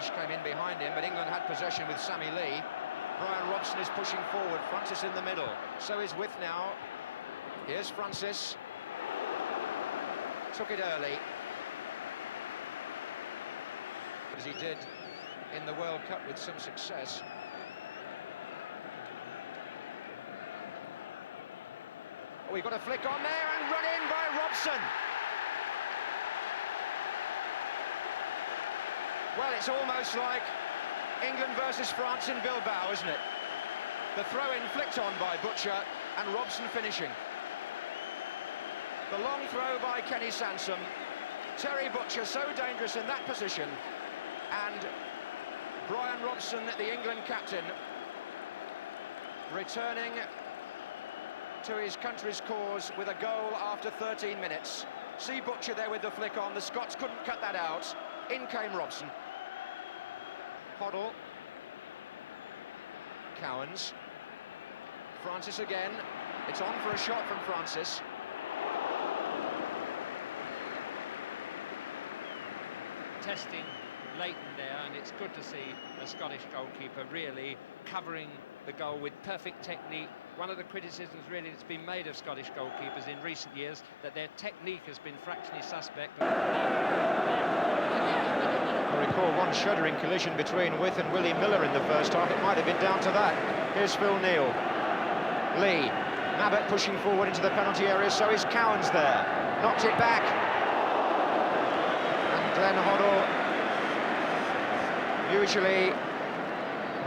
Scottish came in behind him, but England had possession with Sammy Lee. Brian Robson is pushing forward, Francis in the middle. So is With now. Here's Francis. Took it early, as he did in the World Cup with some success. Oh, we've got a flick on there and run in by Robson. Well, it's almost like England versus France in Bilbao, isn't it? The throw-in flicked on by Butcher and Robson finishing. The long throw by Kenny Sansom. Terry Butcher so dangerous in that position. And Brian Robson, the England captain, returning to his country's cause with a goal after 13 minutes. See Butcher there with the flick on. The Scots couldn't cut that out. In came Robson. Hoddle. Cowans. Francis again. It's on for a shot from Francis. Testing Leighton there, and it's good to see a Scottish goalkeeper really covering the goal with perfect technique. One of the criticisms really that's been made of Scottish goalkeepers in recent years, that their technique has been fractionally suspect. I recall one shuddering collision between With and Willie Miller in the first half. It might have been down to that. Here's Phil Neal. Lee. Mabbott pushing forward into the penalty area, so is Cowans there. Knocked it back. And Glenn Hoddle, usually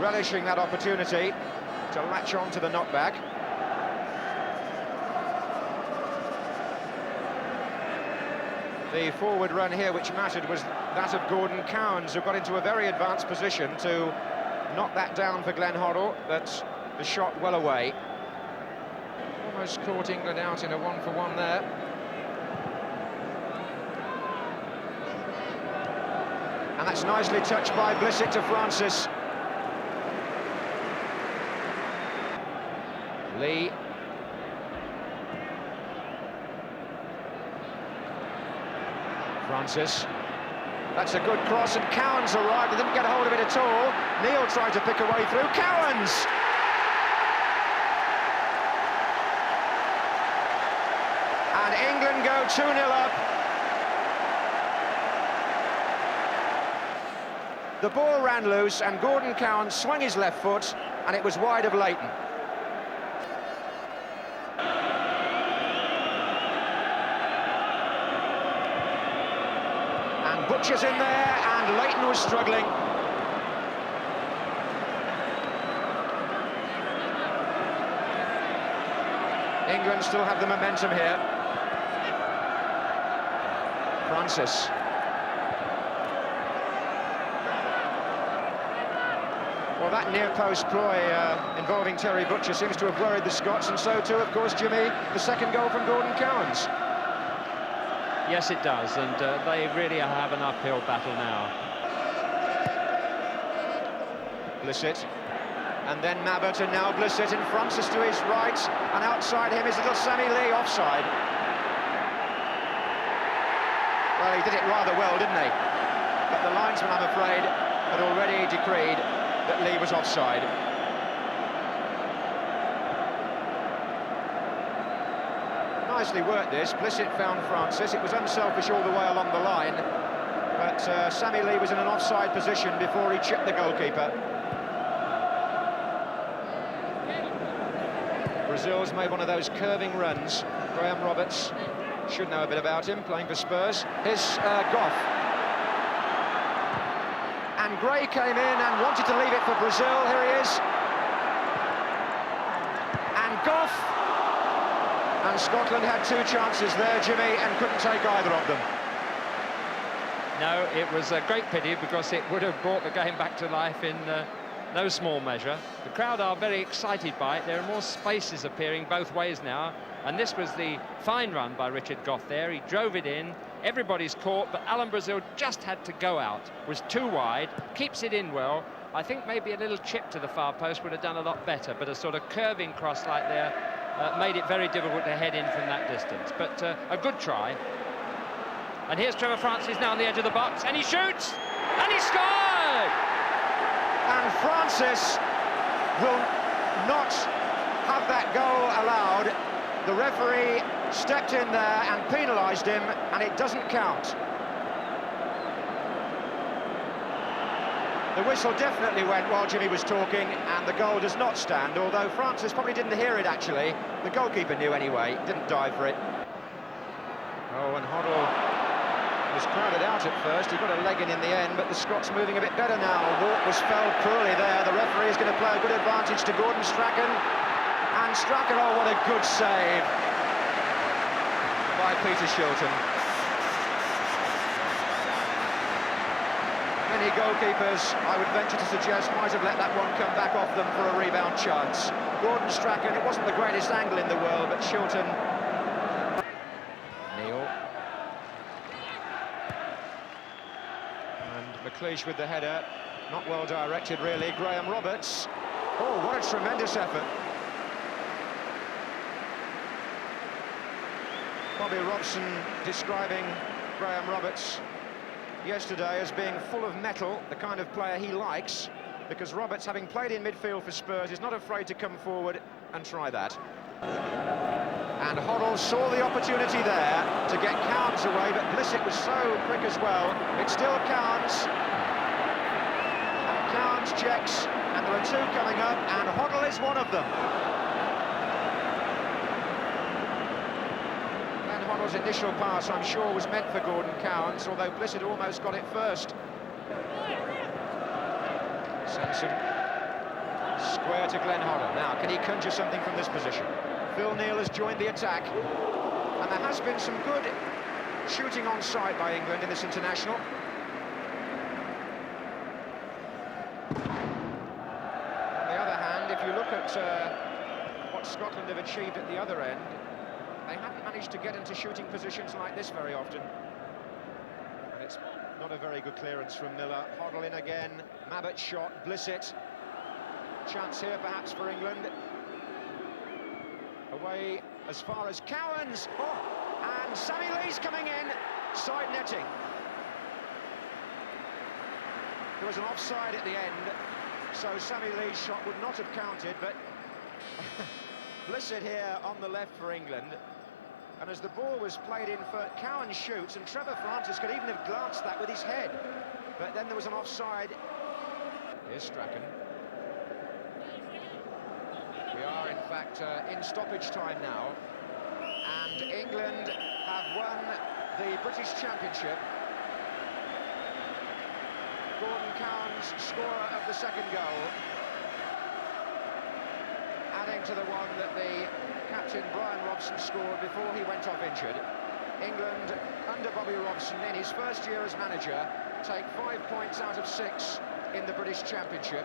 relishing that opportunity to latch on to the knockback. The forward run here, which mattered, was that of Gordon Cowans, who got into a very advanced position to knock that down for Glenn Hoddle, but the shot well away. Almost caught England out in a one-for-one there. And that's nicely touched by Blissett to Francis. Lee. Francis. That's a good cross, and Cowans arrived and didn't get a hold of it at all. Neal tried to pick a way through. Cowans! And England go 2-0 up. The ball ran loose, and Gordon Cowans swung his left foot, and it was wide of Leighton. And Butcher's in there, and Leighton was struggling. England still have the momentum here. Francis. Well, that near-post ploy involving Terry Butcher seems to have worried the Scots, and so too, of course, Jimmy, the second goal from Gordon Cowans. Yes, it does, and they really have an uphill battle now. Blissett, and then Mabbott, and now Blissett, and Francis to his right, and outside him is little Sammy Lee, offside. Well, he did it rather well, didn't he? But the linesman, I'm afraid, had already decreed that Lee was offside. Nicely worked this. Blissett found Francis. It was unselfish all the way along the line, but Sammy Lee was in an offside position before he chipped the goalkeeper. Brazil's made one of those curving runs. Graham Roberts should know a bit about him, playing for Spurs. Here's Goff. And Gray came in and wanted to leave it for Brazil. Here he is. And Goff. And Scotland had two chances there, Jimmy, and couldn't take either of them. No, it was a great pity, because it would have brought the game back to life in no small measure. The crowd are very excited by it. There are more spaces appearing both ways now, and this was the fine run by Richard Goff there. He drove it in. Everybody's caught, but Alan Brazil just had to go out. Was too wide, keeps it in well. I think maybe a little chip to the far post would have done a lot better, but a sort of curving cross like there made it very difficult to head in from that distance. But a good try. And here's Trevor Francis now on the edge of the box, and he shoots! And he scored! And Francis will not have that goal allowed. The referee stepped in there and penalised him, and it doesn't count. The whistle definitely went while Jimmy was talking, and the goal does not stand, although Francis probably didn't hear it, actually. The goalkeeper knew anyway, didn't dive for it. Oh, and Hoddle was crowded out at first. He got a leg in the end, but the Scots moving a bit better now. Walk was felled cruelly there. The referee is going to play a good advantage to Gordon Strachan. And Strachan, oh, what a good save by Peter Shilton. Many goalkeepers, I would venture to suggest, might have let that one come back off them for a rebound chance. Gordon Strachan, it wasn't the greatest angle in the world, but Shilton... Neil. And McLeish with the header, not well directed really. Graham Roberts. Oh, what a tremendous effort. Bobby Robson describing Graham Roberts yesterday as being full of mettle, the kind of player he likes, because Roberts, having played in midfield for Spurs, is not afraid to come forward and try that. And Hoddle saw the opportunity there to get Cowans away, but Blissett was so quick as well. It's still Cowans. And Cowans checks, and there are two coming up, and Hoddle is one of them. Hoddle's initial pass, I'm sure, was meant for Gordon Cowans, although Blissett almost got it first. Sanson, square to Glenn Hoddle. Now, can he conjure something from this position? Phil Neal has joined the attack, and there has been some good shooting on side by England in this international. On the other hand, if you look at what Scotland have achieved at the other end, they haven't managed to get into shooting positions like this very often. And it's not a very good clearance from Miller. Hoddle in again, Mabbutt shot, Blissett. Chance here perhaps for England. Away as far as Cowans. Oh, and Sammy Lee's coming in, side netting. There was an offside at the end, so Sammy Lee's shot would not have counted, but Blissett here on the left for England. And as the ball was played in for Cowan shoots, and Trevor Francis could even have glanced that with his head. But then there was an offside. Here's Strachan. We are, in fact, in stoppage time now. And England have won the British Championship. Gordon Cowans, scorer of the second goal, adding to the one that the captain Brian Robson scored before he went off injured. England, under Bobby Robson, in his first year as manager, take 5 points out of 6 in the British Championship.